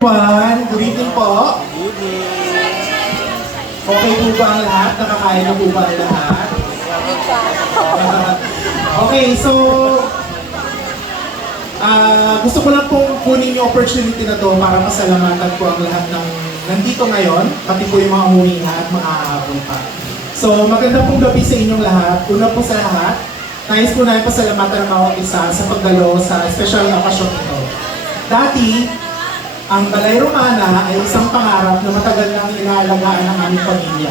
Good evening po. Okay po ba ang lahat? Nakakain na po ba ang lahat? Okay, so gusto ko lang pong kunin yung opportunity na to para masalamatan po ang lahat ng nandito ngayon, pati po yung mga huminga at mga aabol pa. So maganda pong gabi sa inyong lahat. Una po sa lahat, nais po namin pasalamatan ng bawat isa sa pagdalo sa special na okasyon ito. Dati, ang Balay Romana ay isang pangarap na matagal nang inaalagaan ng aming pamilya.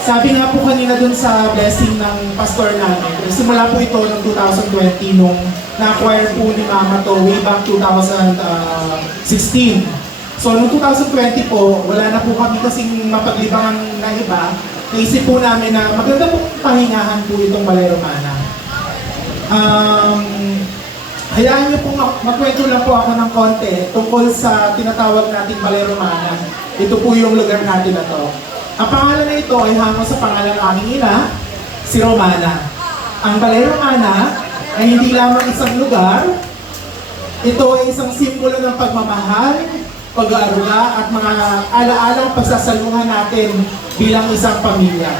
Sabi nga po kanina dun sa blessing ng pastor namin, simula po ito noong 2020 nung na-acquire po ni Mama to way back 2016. So noong 2020 po, wala na po kami kasing mapaglibangan na iba. Naisip po namin na maganda po pahingahan po itong Balay Romana. Hayaan niyo po magkwento lang po ako ng konti tungkol sa tinatawag nating Balay Romana. Ito po yung lugar natin na to. Ang pangalan na ito ay hango sa pangalan ng aming ina, si Romana. Ang Balay Romana ay hindi lamang isang lugar, ito ay isang simbolo ng pagmamahal, pag-aaruga at mga ala-alang pagsasaluhan natin bilang isang pamilya.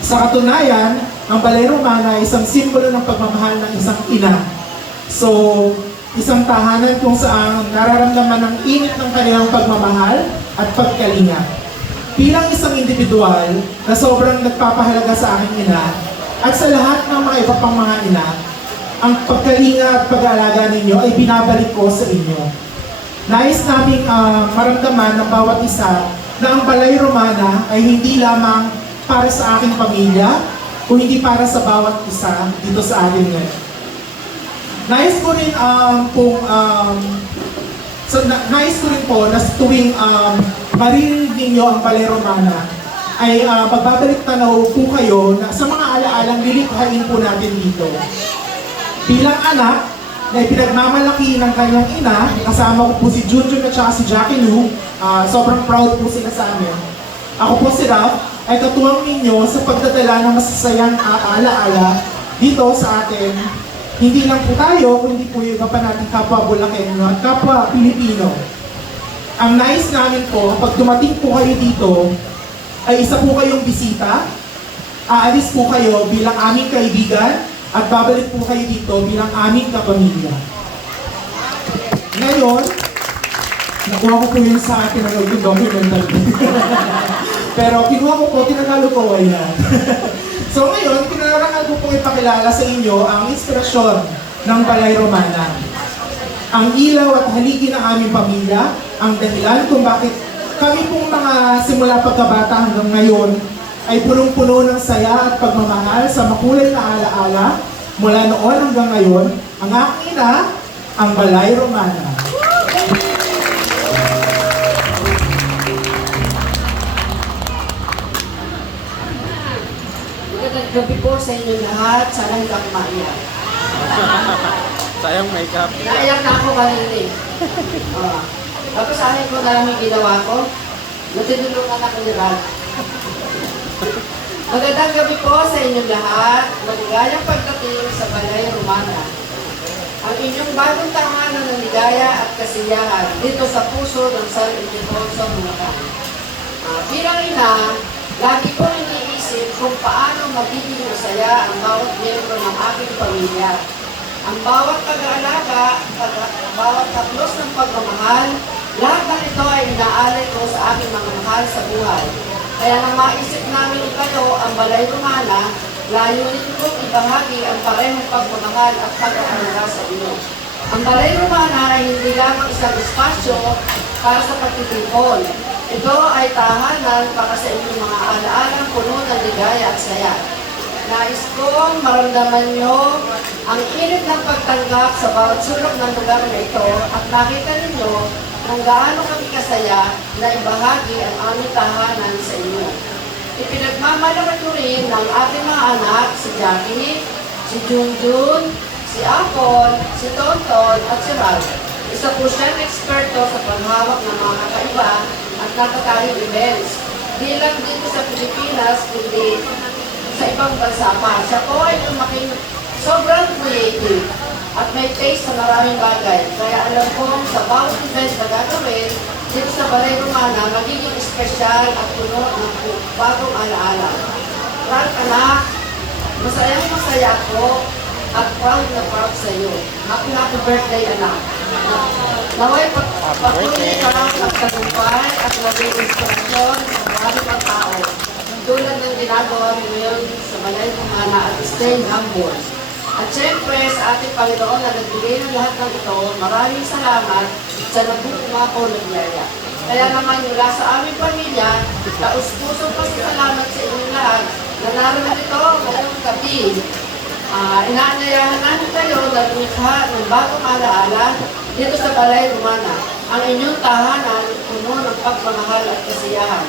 Sa katunayan, ang Balay Romana ay isang simbolo ng pagmamahal ng isang ina. So, isang tahanan kung saan nararamdaman ang init ng kanilang pagmamahal at pagkalinga. Bilang isang individual na sobrang nagpapahalaga sa aking ina at sa lahat ng mga iba pang mga ina, ang pagkalinga at pag-aalaga ninyo ay binabalik ko sa inyo. Nais naming maramdaman ng bawat isa na ang Balay Romana ay hindi lamang para sa aking pamilya o hindi para sa bawat isa dito sa atin ngayon. Nais ko rin po na tuwing maririnig ninyo ang Balay Romana ay magbabalik tanaw po kayo na sa mga ala-alang lilikhain po natin dito. Bilang anak na ipinagmamalaki ng kanyang ina, kasama ko po si Junjun at saka si Jackie Lou, sobrang proud po sila sa amin. Ako po si Ralph ay katuwang ninyo sa pagdadala ng masasayang ala-ala dito sa atin. Hindi lang po tayo, kundi po yung pa natin kapwa Bulakenyo at kapwa Pilipino. Ang nais namin po, pag dumating po kayo dito, ay isa po kayong bisita, aalis po kayo bilang aming kaibigan, at babalik po kayo dito bilang aming kapamilya. Ngayon, nakuha ko po yun sa tinanong yung documental. Pero kinuha ko po, tinanalo ko yan. So ngayon, pinararangal ko pong ipakilala sa inyo ang inspirasyon ng Balay Romana. Ang ilaw at haligi ng aming pamilya, ang dahilan kung bakit kami pong mga simula pagkabata hanggang ngayon ay punong-puno ng saya at pagmamahal sa makulay na ala-ala mula noon hanggang ngayon, ang aking ina, ang Balay Romana. Gabi po sa inyo lahat, sana hindi ako maiyak. Sayang makeup. Naiyak na ako kanina eh. Tapos anin ko na lang yung ginawa ko, natutulungan ako ni Ralph. Magandang gabi po sa inyo lahat, maligayang pagdating sa Balay Romana. Ang inyong bagong tahanan ng ligaya at kasiyahan dito sa puso ng San Ildefonso, Bulacan. Bilang ina, lagi ko iniisip kung paano magiging masaya ang bawat miyembro ng aking pamilya. Ang bawat pag-aalaga, bawat kaplos ng pagmamahal, lahat ng ito ay inaalay ko sa aking mga mahal sa buhay. Kaya nang maisip namin kayo ang Balay Romana, layunin kong ibahagi ang parehong pagmamahal at pag-aalaga sa inyo. Ang Balay Romana ay hindi lamang isang espasyo para sa pagtitipon. Ito ay tahanan para sa inyong mga ala-alang puno ng ligaya at saya. Nais kong maramdaman nyo ang init ng pagtanggap sa bawat sulok ng lugar na ito at nakita ninyo kung gaano kami kasaya na ibahagi ang aming tahanan sa inyo. Ipinagmamalaki ko rin ng ating mga anak, si Jackie, si Junjun, si Apol, si Tonton at si Ralph. Isa po siyang eksperto sa panghawak ng mga kakaiba at natatayong events. Di lang dito sa Pilipinas, kundi sa ibang bansa pa. Siya po ay lumaking sobrang creative. at may taste sa maraming bagay. Kaya alam ko sa bawat event na gagawin, dito sa Balay Romana, magiging espesyal at puno ng bagong alaala. Frank, anak, masayang masaya ako at proud na proud sa iyo. Happy birthday, anak. Naway patuloy ka lang magtagumpay at maging inspirasyon sa marami pang tao. Tulad ng ginagawa mo ngayon sa Balay Romana at stay humble. At syempre sa ating Panginoon na nagbigay ng lahat ng ito, maraming salamat sa nagpupumako ng biyaya. Kaya naman mula sa aming pamilya, taus-pusong pasasalamat sa inyong lahat na naroon ito ngayong gabi. Inaanyayahan namin kayo na lumikha ng bagong alaala dito sa Balay Romana. Ang inyong tahanan puno ng pagmamahal at kasiyahan.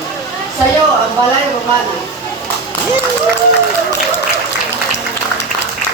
Sa iyo, ang Balay Romana.